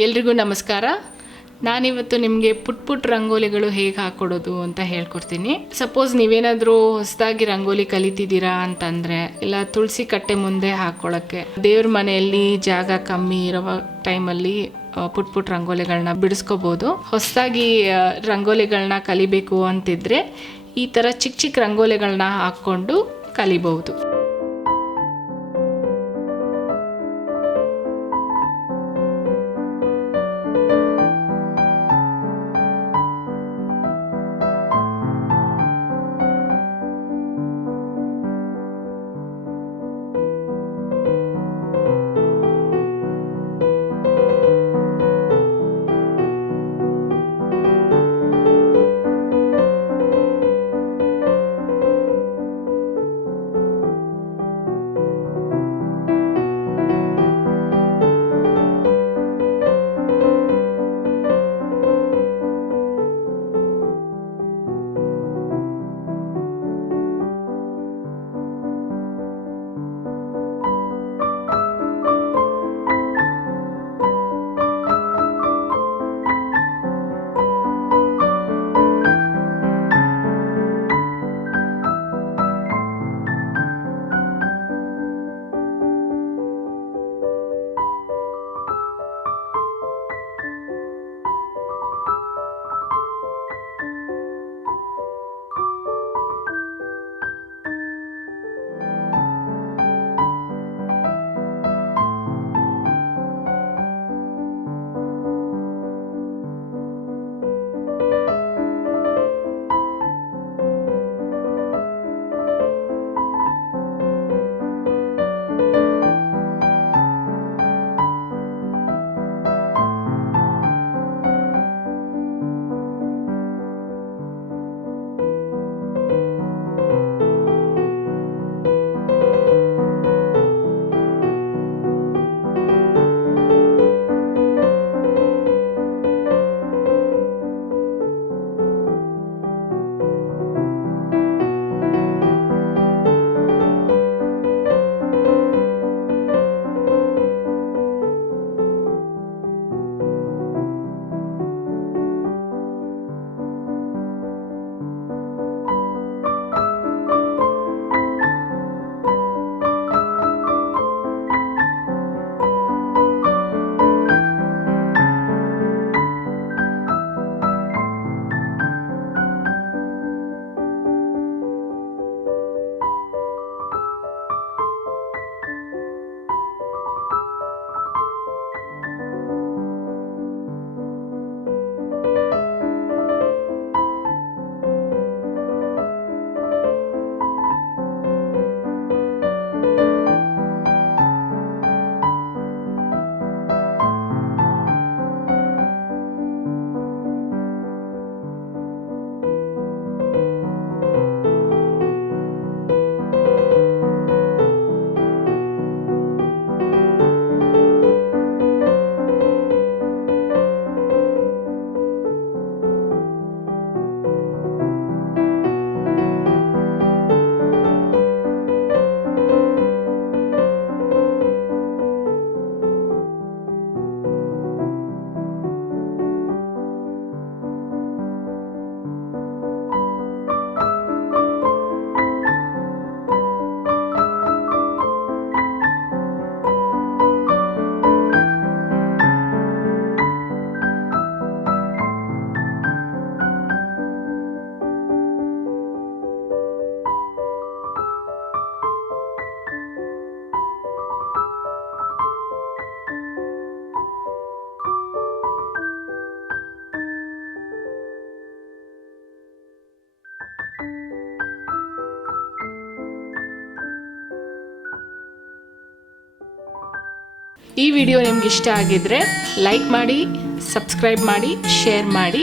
ಎಲ್ರಿಗೂ ನಮಸ್ಕಾರ. ನಾನಿವತ್ತು ನಿಮಗೆ ಪುಟ್ ರಂಗೋಲಿಗಳು ಹೇಗೆ ಹಾಕ್ಕೊಡೋದು ಅಂತ ಹೇಳ್ಕೊಡ್ತೀನಿ. ಸಪೋಸ್ ನೀವೇನಾದರೂ ಹೊಸದಾಗಿ ರಂಗೋಲಿ ಕಲಿತಿದ್ದೀರಾ ಅಂತಂದರೆ, ಇಲ್ಲ ತುಳಸಿ ಕಟ್ಟೆ ಮುಂದೆ ಹಾಕ್ಕೊಳ್ಳೋಕ್ಕೆ, ದೇವ್ರ ಮನೆಯಲ್ಲಿ ಜಾಗ ಕಮ್ಮಿ ಇರೋ ಟೈಮಲ್ಲಿ ಪುಟ್ ರಂಗೋಲಿಗಳನ್ನ ಬಿಡಿಸ್ಕೋಬೋದು. ಹೊಸದಾಗಿ ರಂಗೋಲಿಗಳನ್ನ ಕಲಿಬೇಕು ಅಂತಿದ್ರೆ ಈ ಥರ ಚಿಕ್ಕ ಚಿಕ್ಕ ರಂಗೋಲಿಗಳನ್ನ ಹಾಕ್ಕೊಂಡು ಕಲಿಬಹುದು. ಈ ವಿಡಿಯೋ ನಿಮ್ಗೆ ಇಷ್ಟ ಆಗಿದ್ರೆ ಲೈಕ್ ಮಾಡಿ, ಸಬ್ಸ್ಕ್ರೈಬ್ ಮಾಡಿ, ಶೇರ್ ಮಾಡಿ.